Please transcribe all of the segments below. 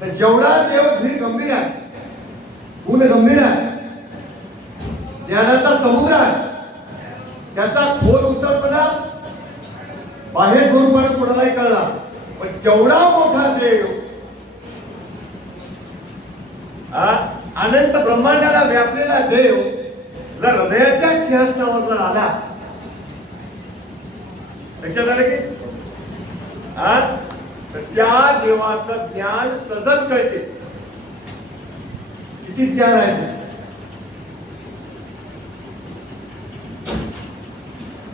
तर जेवढा देव धीर गंभीर आहे, गुण गंभीर आहे, ज्ञानाचा समुद्र आहे, त्याचा खोल उतरपणा बाहेर स्वरूपाने कोणालाही कळला, पण तेवढा मोठा देव अनंत ब्रह्मांडाला व्यापलेला देव जर हृदयाच्या सिंहासनावर जर आला, लक्षात आलं की तर त्या देवाचं ज्ञान सहज कळते. किती ज्ञान आहे ते.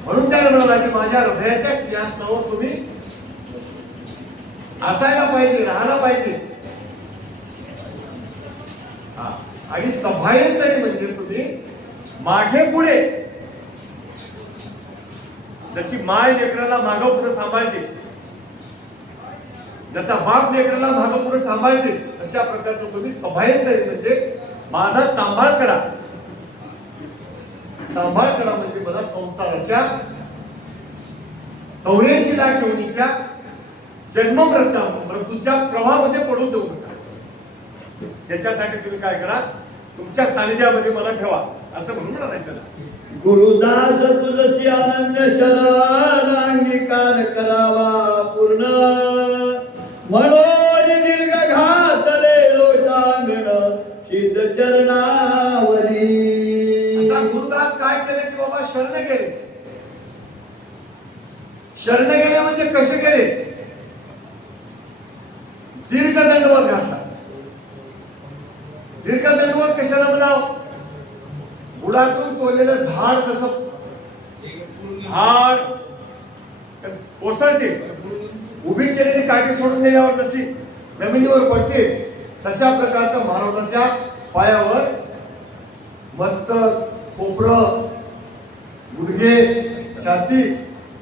म्हणून त्याला म्हणाला की माझ्या हृदयाच्या सिंहासनावर तुम्ही असायला पाहिजे, राहायला पाहिजे. आणि सभायंतरी म्हणजे तुम्ही मागे पुढे, जशी माय लेकराला मागं पुढे सांभाळते, जसा बाप लेकराला मागं पुढे सांभाळते, अशा प्रकारचं तुम्ही सभायंतरी म्हणजे माझा सांभाळ करा. सांभाळ करा म्हणजे मला संसाराच्या 84 लाख योनीच्या मृत्यूच्या प्रवाहामध्ये पडू देऊ नका. त्याच्यासाठी तुम्ही काय करा, तुमच्या सानिध्यामध्ये मला ठेवा, असं म्हणून म्हणायचं. गुरुदास तुझशी अनन्य शरण अंगीकार करावा पूर्ण, म्हणून दीर्घ घातले लोटांगण शीत चरणावरी. आता गुरुदास काय केले की बाबा शरण गेले. शरण गेले म्हणजे कसे गेले? दीर्घ दंडवत घातला. दीर्घ दंडवत कशाला म्हणाव? बुडातून तोडलेलं झाड जसं झाड कोसळते, उभी केलेली काठी सोडून दिल्यावर जशी जमिनीवर पडते, तशा प्रकारचं महाराजांच्या पायावर मस्तक, कोपरं, गुडघे, छाती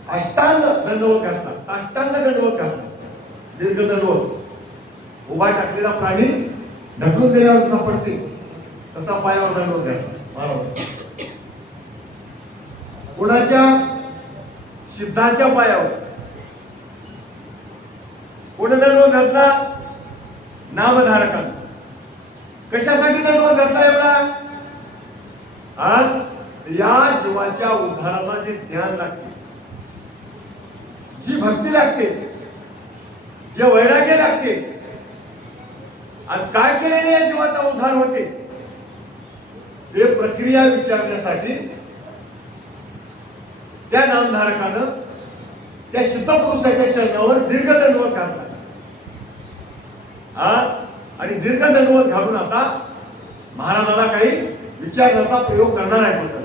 अष्टांग दंडवत घातला, साष्टांग दंडवत घातला. दीर्घ दंडवत. उभा टाकलेला प्राणी ढकलून दिल्यावर सापडते, तसा पायावर दंडवत घातला महाराजांचा. कोणाच्या? सिद्धाच्या पायावर. कोण दंडवत घातला? नामधारकाला. कशासाठी दंडवत घातला एवढा? या जीवाच्या उद्धाराला जे ज्ञान लागते, जी भक्ती लागते, जे वैराग्य लागते, आणि काय केल्याने या जीवाचा उद्धार होते हे प्रक्रिया विचारण्यासाठी त्या नामधारकानं त्या सिद्धपुरुषाच्या चरणावर दीर्घ दंडवत घातला. आणि दीर्घ दंडवत घालून आता महाराजाला काही विचारण्याचा प्रयोग करणार आहे. तो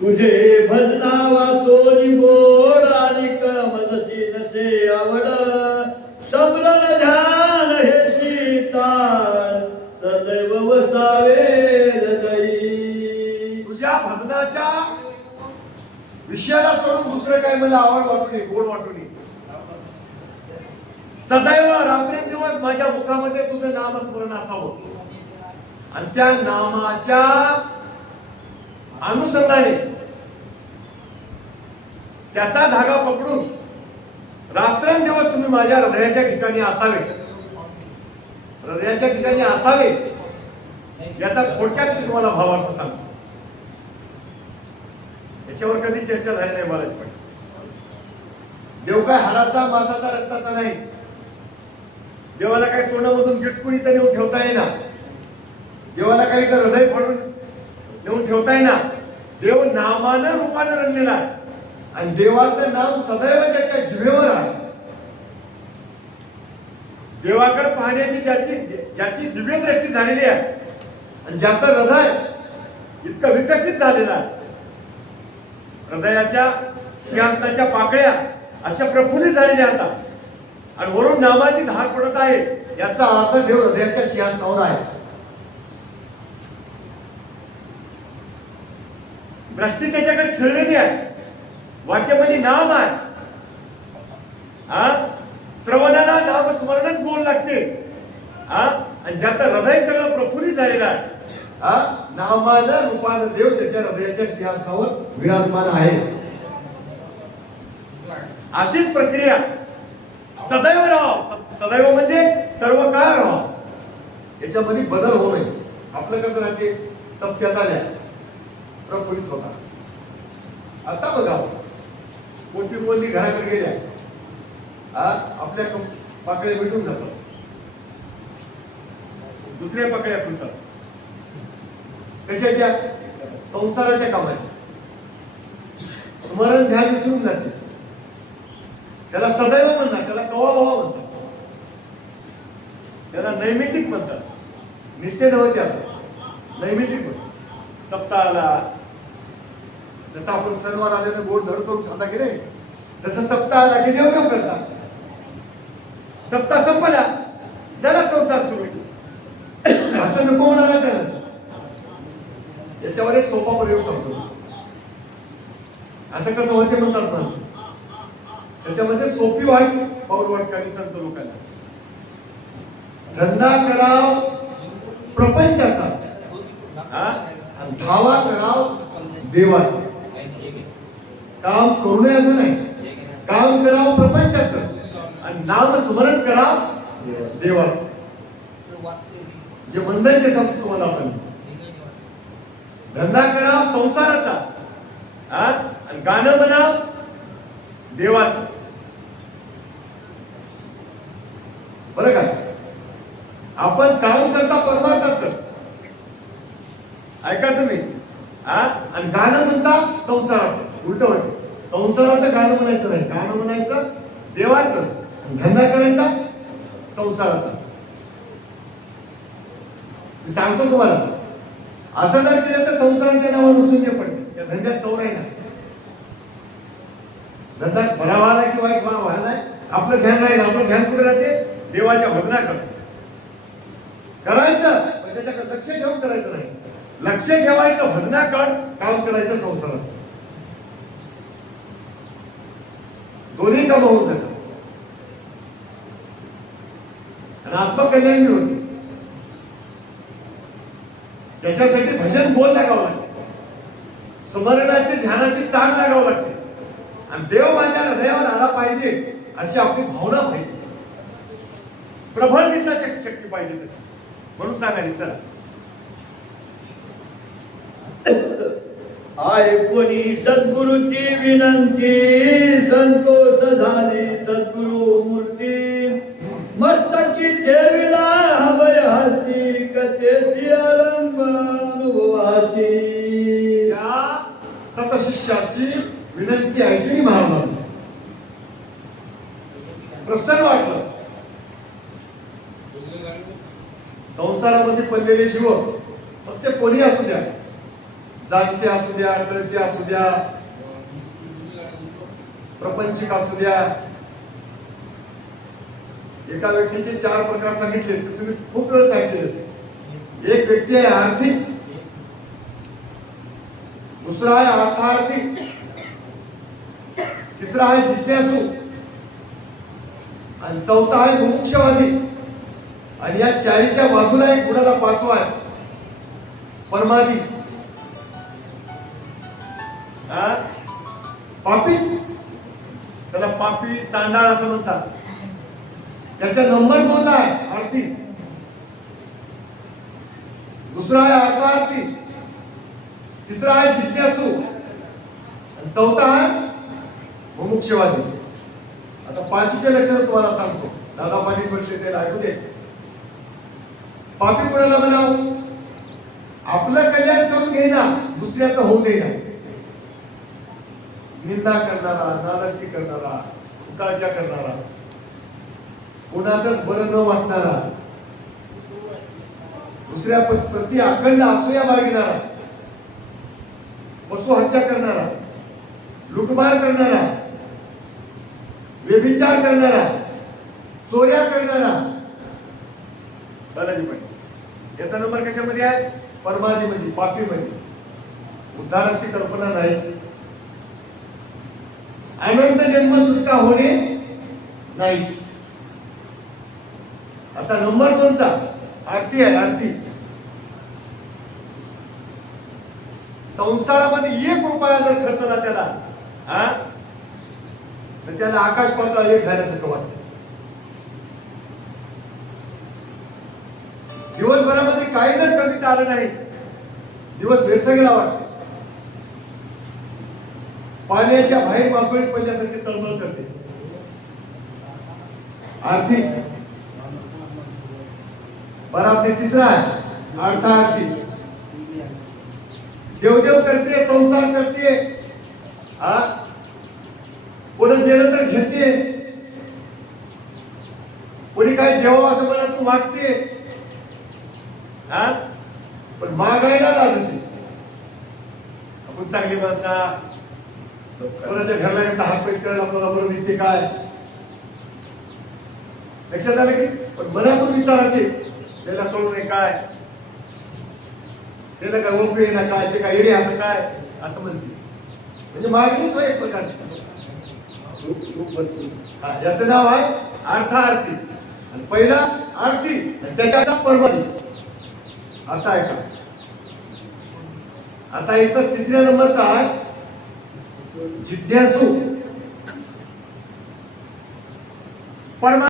तुझे भजना वाचोनी गोड आणि कमलसी नसे आवड, समरण ध्यान हे शीताळ सदैव वसावे हृदयी. तुझ्या भजनाच्या विषयाला सोडून दुसरं काय मला आवड वाटून, गोड वाटून, सदैव रात्रंदिवस माझ्या मुखामध्ये तुझं नामस्मरण असावं. आणि त्या नामाच्या अनुषंगाने त्याचा धागा पकडून रात्रंदिवस तुम्ही माझ्या हृदयाच्या ठिकाणी असावे. हृदयाच्या ठिकाणी असावे याचा थोडक्यात मी तुम्हाला भावार्थ सांगतो. याच्यावर कधी चर्चा झाली नाही मला. देव काय हाडाचा, मांसाचा, रक्ताचा नाही. देवाला काही तोंडामधून गिटकुणी तर नेऊन ठेवता येईना. देवाला काही तर हृदय फोडून नेऊन ठेवता येईना. देव नामानं रूपानं रंगलेला आहे आणि देवाचं नाम सदैव ज्याच्या जिभेवर आहे. देवाकडे पाहण्याची ज्याची दिव्य दृष्टी झालेली आहे आणि ज्याचं हृदय इतकं विकसित झालेलं आहे, हृदयाच्या सिंहासनाच्या पाकळ्या अशा प्रफुल्लित झालेल्या आता आणि वरून नामाची धार पडत आहे, याचा अर्थ देव हृदयाच्या सिंहासनावर आहे. दृष्टी त्याच्याकडे खेळलेली आहे. वाचेमध्ये नाम आहे. श्रवणाला नाम स्मरणच गोड लागते. आणि ज्याचं हृदय सगळं प्रफुल्लित झालेलं आहे, नामानं रूपानं देव त्याच्या हृदयाच्या सिंहासनावर विराजमान आहे. अशीच प्रक्रिया सदैव राहावं. सदैव म्हणजे सर्व काळ राहावा, याच्यामध्ये बदल होऊ नये. आपलं कसं राहते, सप्त्यात आल्या प्रफुल्लित होता. आता बघा, कोणती कोणती घराकडे गेल्या, आपल्या पाकळ्या भेटून जातात, दुसऱ्या पाकळ्या खुलतात. कशाच्या? संसाराच्या कामाच्या. स्मरण ध्यान विसरून जाते. त्याला सदैव म्हणतात, त्याला कवाभावा म्हणतात, त्याला नैमित्तिक म्हणतात. नित्य नव्हते, आता नैमित्तिक म्हणतात. सप्ताहाला जसं आपण सणवार आले तर गोड धड करून खाता की नाही, तसं सप्ताह आला की देवदेव करतात. सप्ताह संपला, झाला संसार सुरू. असं नको म्हणाला त्यानं. याच्यावर एक सोपा प्रयोग सांगतो. असं कसं होते म्हणतात माणसं, त्याच्यामध्ये सोपी वाट पाऊल वाटकाली संत लोकांना. धंदा कराव प्रपंचाचा, आणि धावा कराव देवाचा. काम करू नये असं नाही, काम करावं प्रपंचाचं आणि नाम स्मरण करावं देवाचं. जे म्हणताय ते सांगतो तुम्हाला आपण. धंदा कराव संसाराचा, आणि गाणं म्हणाव देवाचं. बरं का? आपण काम करता परमार्थाचं, ऐका तुम्ही, आणि गाणं म्हणता संसाराचं. उलट होते. संसाराचं गाणं म्हणायचं नाही, गाणं म्हणायचं देवाचं, आणि धंदा करायचा संसाराचा. मी सांगतो तुम्हाला, असं जर केलं तर संसाराच्या नावानं शून्य पडते. त्या धंद्यात चौर आहे ना. धंदा बरा व्हायला की वाईट व्हायला आपलं ध्यान राहील. आपलं ध्यान कुठे राहते? देवाच्या भजनाकडे. करायचं पण त्याच्याकडे लक्ष ठेवून करायचं नाही. लक्ष ठेवायचं भजनाकडे, काम करायचं संसाराचं. दोन्ही काम होऊन जातात आणि आत्मकल्याण बी होते. त्याच्यासाठी भजन बोल लागावं लागते, स्मरणाचे ध्यानाची चाल लागावं लागते, आणि देव माझ्या हृदयावर आला पाहिजे अशी आपली भावना पाहिजे. प्रबळ शक्ती पाहिजे तशी. म्हणून सांगायला चला, ऐकोनी सद्गुरूची विनंती, संतोष झाले सद्गुरु मूर्ती, मस्तकी ठेविला हवय हस्ती, कथेची आरंभ अनुभवाची. या सतशिष्याची विनंती ऐकली महाराजांनी. प्रसन्न वाटलं. संसारामध्ये पडलेले जीव, मग ते कोणी असू द्या, जाणते असू द्या, कळते असू द्या, प्रपंचिक असू द्या. एका व्यक्तीचे 4 प्रकार सांगितले, तर तुम्ही खूप वेळ सांगितले. एक व्यक्ती आहे आर्थिक, दुसरा आहे अर्थार्थिक, तिसरा आहे जिज्ञासू, आणि चौथा आहे मुमुक्षवादी. आणि या 4च्या बाजूला एक गुणाला 5वा आहे परमादी. पापीच, त्याला पापी चांडाळ असं म्हणतात. त्याचा नंबर 2ला आहे आर्थिक, दुसरा आहे अर्थार्थी, तिसरा आहे जिज्ञासू, आणि चौथा आहे मुमुक्षवादी. आता 5च्या लक्षात तुम्हाला सांगतो. दादा पाटील म्हटले ते ऐकू दे. पापी कोणाला म्हणाव? आपलं कल्याण करून घेईना, दुसऱ्याचं होऊ देईना. निंदा करणारा, नालस्ती करणारा, उकाळक्या करणारा, कोणाचंच बरं न वाटणारा, दुसऱ्या प्रति अखंड असूया बाळगणारा, पशु हत्या करणारा, लुटमार करणारा, व्यभिचार करणारा, चोऱ्या करणारा. बालाजी पाटील याचा नंबर कशामध्ये आहे? परमादीमध्ये, पापीमध्ये. उद्धाराची कल्पना नाहीच. अनंत जन्म सुटका होणे नाहीच. आता नंबर 2चा आरती आहे. आरती संसारामध्ये 1 रुपया जर खर्च झाला त्याला, तर त्याला आकाश पाताळ एक झाल्यासारखं वाटतं. काही जर कमी आलं नाही, दिवस व्यर्थ गेला वाटते. पाण्याच्या बाहेर मासोळी पडल्यासारखी तळमळ करते. आर्थिक बराबर तिसरा आहे अर्थार्थिक. देवदेव करते, संसार करते, हा कोणी दिलं तर घेते, कोणी काय देवा असं मनातून वाटते, हा पण मागायला लाजते. आपण चांगली माणसा कोणाच्या घरला गेलं हात पैसे करायला आपल्याला बरं दिसते काय लक्षात आलं की. पण मनातून विचारायचे त्याला कळू नये काय, त्याला काय ओळखू ये ना काय, ते काय येडे हात काय असं म्हणते. म्हणजे मागणीच एक प्रकारची. याचं नाव आहे अर्थार्थी. आणि पहिला आरती त्याच्या परमानी. आता आहे का, आता इथं तिसऱ्या नंबरचा आहे जिज्ञासू. परमा